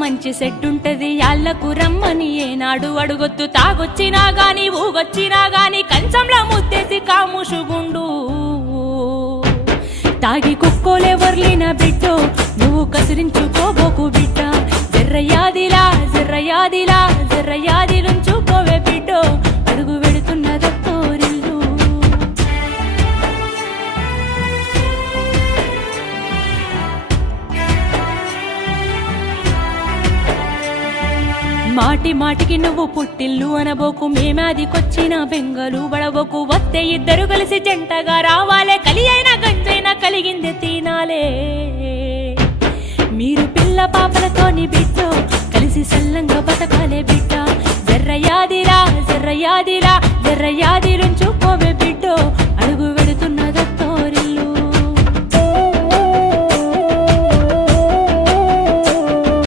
మంచి సెట్టుంటది యాళ్లకు రమ్మని ఏనాడు అడుగొద్దు తాగొచ్చినా గాని ఊగొచ్చినా గాని కంచంలో ముత్తేసి కాముషుగుండు తాగి కుక్కోలే వర్లిన బిడ్డో నువ్వు కసిరించుకోబోకు బిడ్డ జర్రయాదిలా జర్రయాదిలా జర్రయాదిలుంచుకోవే బిడ్డో అడుగు వెడుతున్నదత్తోరిల్లు మాటి మాటికి నువ్వు పుట్టిల్లు అనబోకు మేమాదికొచ్చిన బెంగలు బడబోకు వస్తే ఇద్దరు కలిసి జంటగా రావాలే కలి అయినా గంజైనా కలిగింది తినాలే మీరు పిల్ల పాపలతోని బిడ్డో కలిసి సల్లంగా బతకాలే బిడ్డ జర్రయాదిలా జర్రయాదిలా జర్రయా